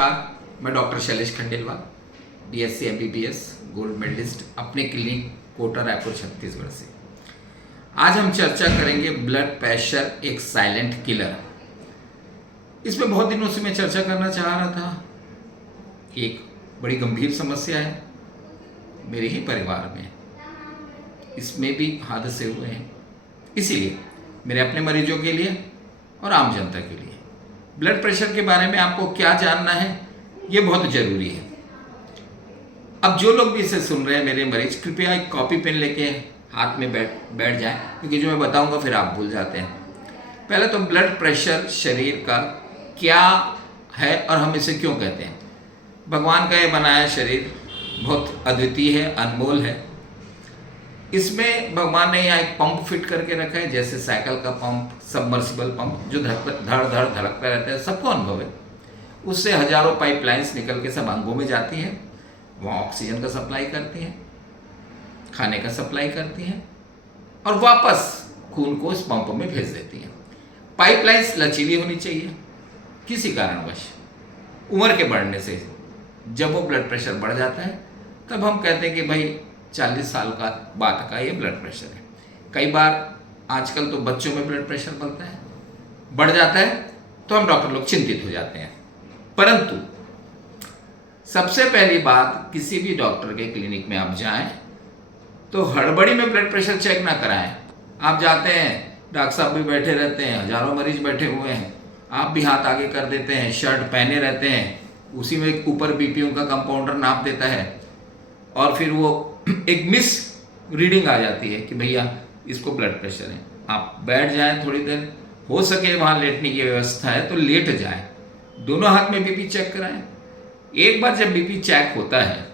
नमस्कार, मैं doctor Shailesh Khandelwal, BSc MBBS gold medalist, अपने क्लिनिक कोटा रायपुर छत्तीसगढ़ से। आज हम चर्चा करेंगे ब्लड प्रेशर एक साइलेंट किलर। इसमें बहुत दिनों से मैं चर्चा करना चाह रहा था। एक बड़ी गंभीर समस्या है मेरे ही परिवार में, इसमें भी हादसे हुए हैं, इसीलिए मेरे अपने मरीजों के लिए और आम जनता के लिए ब्लड प्रेशर के बारे में आपको क्या जानना है, ये बहुत जरूरी है। अब जो लोग भी इसे सुन रहे हैं, मेरे मरीज, कृपया एक कॉपी पेन लेके हाथ में बैठ जाएं, क्योंकि जो मैं बताऊंगा फिर आप भूल जाते हैं। पहले तो ब्लड प्रेशर शरीर का क्या है और हम इसे क्यों कहते हैं। भगवान का ये बनाया शरीर बहुत अद्वितीय है, अनमोल है। इसमें भगवान ने यहाँ एक पंप फिट करके रखा है, जैसे साइकिल का पंप, सबमर्सिबल पंप, जो धड़ धड़ धड़कता रहता है, सबको अनुभव है। उससे हजारों पाइपलाइंस निकल के सब अंगों में जाती हैं, वहाँ ऑक्सीजन का सप्लाई करती हैं, खाने का सप्लाई करती हैं और वापस खून को इस पंप में भेज देती हैं। पाइपलाइंस लचीली होनी चाहिए। किसी कारणवश उम्र के बढ़ने से जब वो ब्लड प्रेशर बढ़ जाता है, तब हम कहते हैं कि भाई 40 साल का बाद का ये ब्लड प्रेशर है। कई बार आजकल तो बच्चों में ब्लड प्रेशर बढ़ जाता है, तो हम डॉक्टर लोग चिंतित हो जाते हैं। परंतु सबसे पहली बात, किसी भी डॉक्टर के क्लिनिक में आप जाएं तो हड़बड़ी में ब्लड प्रेशर चेक ना कराएं। आप जाते हैं, डॉक्टर साहब भी बैठे रहते हैं, हजारों मरीज बैठे हुए हैं, आप भी हाथ आगे कर देते हैं, शर्ट पहने रहते हैं, उसी में ऊपर बीपी का कंपाउंडर नाप देता है और फिर वो एक मिस रीडिंग आ जाती है कि भैया इसको ब्लड प्रेशर है। आप बैठ जाएं, थोड़ी देर, हो सके वहाँ लेटने की व्यवस्था है तो लेट जाएं, दोनों हाथ में बीपी चेक कराएं। एक बार जब बीपी चेक होता है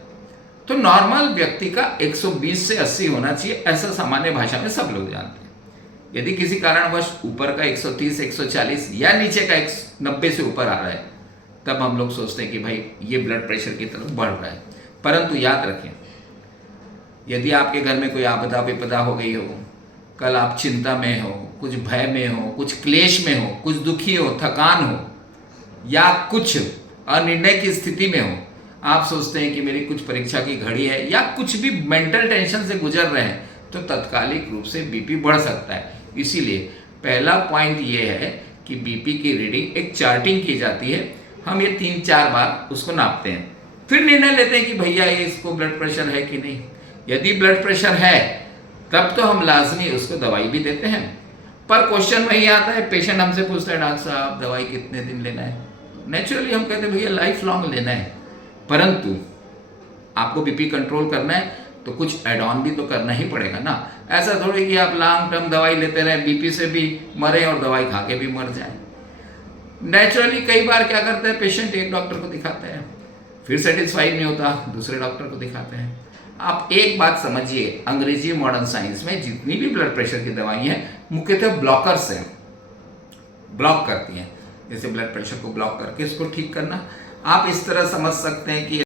तो नॉर्मल व्यक्ति का 120 से 80 होना चाहिए, ऐसा सामान्य भाषा में सब लोग जानते हैं। यदि किसी कारणवश ऊपर का 130, 140 या नीचे का 90 से ऊपर आ रहा है, तब हम लोग सोचते हैं कि भाई ये ब्लड प्रेशर की तरफ बढ़ रहा है। परंतु याद रखें, यदि आपके घर में कोई आपदा विपदा हो गई हो, कल आप चिंता में हो, कुछ भय में हो, कुछ क्लेश में हो, कुछ दुखी हो, थकान हो या कुछ अनिर्णय की स्थिति में हो, आप सोचते हैं कि मेरी कुछ परीक्षा की घड़ी है या कुछ भी मेंटल टेंशन से गुजर रहे हैं, तो तत्कालिक रूप से बीपी बढ़ सकता है। इसीलिए पहला पॉइंट ये है कि बीपी की रीडिंग एक चार्टिंग की जाती है। हम ये 3-4 बार उसको नापते हैं, फिर निर्णय लेते हैं कि भैया ये इसको ब्लड प्रेशर है कि नहीं। यदि ब्लड प्रेशर है तब तो हम लाजमी उसको दवाई भी देते हैं। पर क्वेश्चन वही आता है, पेशेंट हमसे पूछता है, डॉक्टर साहब दवाई कितने दिन लेना है। नेचुरली हम कहते हैं भैया लाइफ लॉन्ग लेना है। परंतु आपको बीपी कंट्रोल करना है तो कुछ एड ऑन भी तो करना ही पड़ेगा ना। ऐसा थोड़ी कि आप लॉन्ग टर्म दवाई लेते रहें, बीपी से भी मरे और दवाई खा के भी मर जाए। नेचुरली कई बार क्या करता है, पेशेंट एक डॉक्टर को दिखाते हैं, फिर सेटिस्फाइड नहीं होता, दूसरे डॉक्टर को दिखाते हैं। आप एक बात समझिए, अंग्रेजी मॉडर्न साइंस में जितनी भी ब्लड प्रेशर की दवाई हैं, मुख्यतः ब्लॉकर्स हैं, ब्लॉक करती हैं। जैसे ब्लड प्रेशर को ब्लॉक करके इसको ठीक करना, आप इस तरह समझ सकते हैं कि